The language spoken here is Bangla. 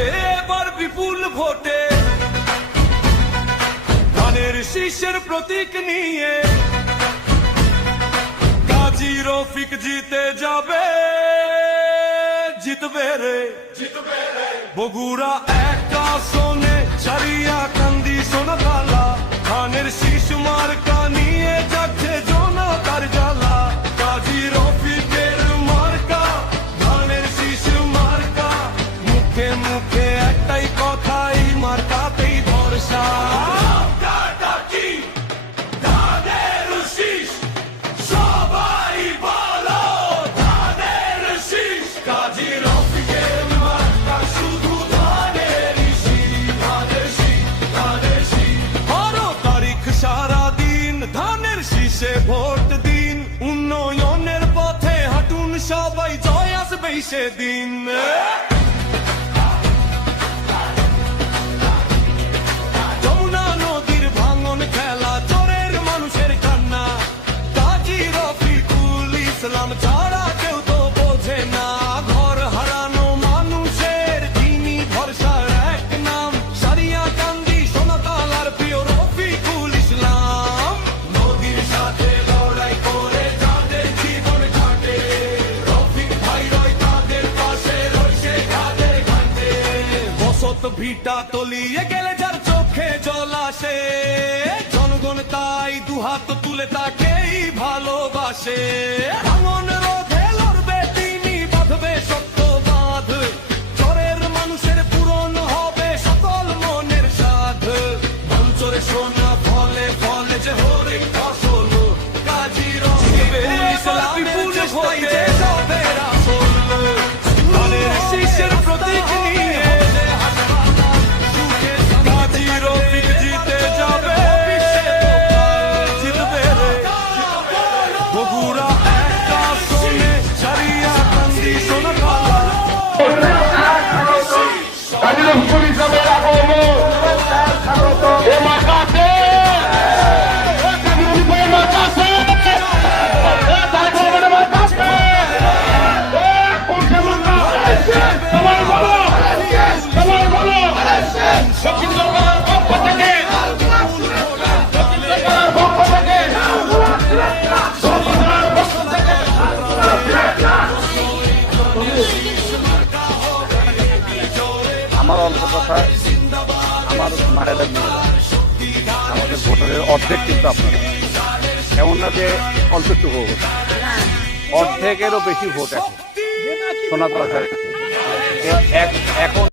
জিতবে এবার বিপুল ভোটে ধানের শীষের প্রতীক নিয়ে কাজী রফিক জিতে যাবে জিতবে রে বগুড়া এক আসনে ছাড়িয়া কান্দি সোনাতলা ধানের শীষ মার্কা নিয়ে যাচ্ছে জনতার জ্বালা কাজী রফিকের মার্কা ধানের শীষ মার্কা মুখে মুখে একটাই কথাই মার্কাতেই ভরসা ভোট দিন উন্নয়নের পথে হাঁটুন সবাই জয় আসবে সেদিন যমুনা নদীর ভাঙন খেলা চোরের মানুষের কান্না কাজী রফিকুল ইসলাম ছাড়া কেউ তো বোঝে না ঘর হারানো মানুষের তিনি ভরসার এক নাম সারিয়া কান্দি সোনাতলার প্রিয় রফিকুল ইসলাম নদীর সাথে লড়াই করে যাদের জীবন কাটে রফিক ভাই রয় তাদের পাশে রয়েছে তাদের ঘাটে বসত ভিটা তলিয়ে গেলে যার চোখে জল আসে জনগণ তাই দুহাত তুলে তাকেই ভালোবাসে ভাঙন রোধে লড়বে তিনি বাঁধবে সত্য বাঁধ চরের মানুষের পূরণ হবে সকল মনের সাধ মঞ্চরে সোনা ফলে ফলে যে হরিক ফসল কাজী রফিকের ইসলাম বিপুল ভোটে যাবে রাসূল ধানের শীষের প্রতীক নিয়ে কাজী রফিক জিতে যাবে জিতবে রে বগুড়া এক আসনে ছাড়িয়া কান্দি সোনাতলা কাজী রফিকুল ইসলামের আগমন এ মাকাতে কাজী রফিকুল মাকাতে তারেক রহমানের মাকাতে কোনটা মাকা তোমার বলো দক্ষিণ সরকারের পক্ষ থেকে আমার অল্প কথা আমার মায়েরা আমাদের ভোটারের অর্ধেক কিন্তু আপনারা এমন না যে অল্প একটু ভোট অর্ধেকেরও বেশি ভোট এখন সোনাতলা এখন